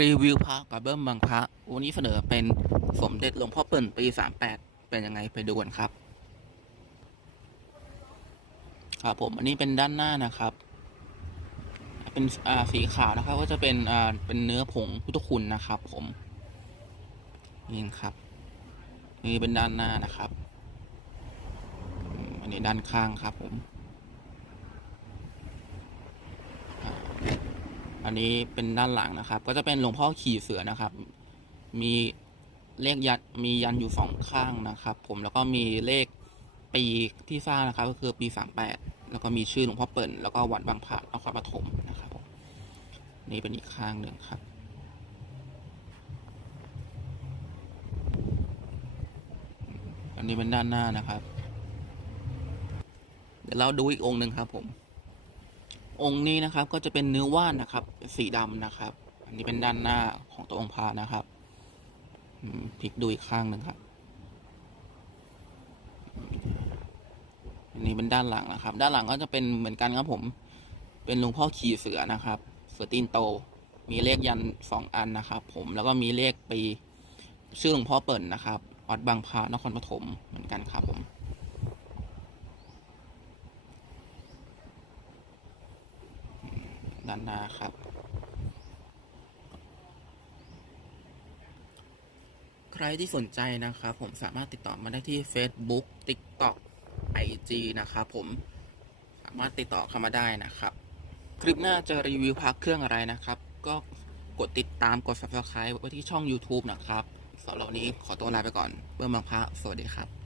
รีวิวพระกับเบิ้มบางพระ วันนี้เสนอเป็นสมเด็จหลวงพ่อเปิ่นปีสามแปดเป็นยังไงไปดูกันครับ ครับผมอันนี้เป็นด้านหน้านะครับ เป็นอ่าสีขาวนะครับ ก็จะเป็นอ่าเป็นเนื้อผงพุทธคุณนะครับ ผมนี่ครับ นี่เป็นด้านหน้านะครับ อันนี้ด้านข้างครับผม อันนี้เป็นด้านหลังนะครับ ก็จะเป็นหลวงพ่อขี่เสือนะครับ มีเลขยันมียันอยู่สองข้างนะครับ ผมแล้วก็มีเลขปีที่สร้างนะครับ ก็คือปีสามแปดแล้วก็มีชื่อหลวงพ่อเปิ่นแล้วก็วัดบางพระนครปฐมนะครับผมนี่เป็นอีกข้างหนึ่งครับ อันนี้เป็นด้านหน้านะครับ เดี๋ยวเราดูอีกองค์หนึ่งครับผม องค์นี้นะครับก็จะเป็นเนื้อว่านนะครับ สีดำนะครับ อันนี้เป็นด้านหน้าของตัวองค์พระนะครับพลิกดูอีกข้างหนึ่งครับ อันนี้เป็นด้านหลังนะครับ ด้านหลังก็จะเป็นเหมือนกันครับผม เป็นหลวงพ่อขี่เสือนะครับ เสือตีนโต มีเลขยันสองอันนะครับ ผมแล้วก็มีเลขปีชื่อหลวงพ่อเปิ่นนะครับวัดบางพระนครปฐมเหมือนกันครับผม ด้าน หน้าครับ ใครที่สนใจนะครับผมสามารถติดต่อมาได้ที่ Facebook TikTok IG นะครับผมสามารถติดต่อเข้ามาได้นะครับ คลิปหน้าจะรีวิวพักเครื่องอะไรนะครับ ก็กดติดตามกด Subscribe ไว้ที่ช่อง YouTube นะครับสำหรับวันนี้ขอตัวลาไปก่อน เบื้องบางพระสวัสดีครับ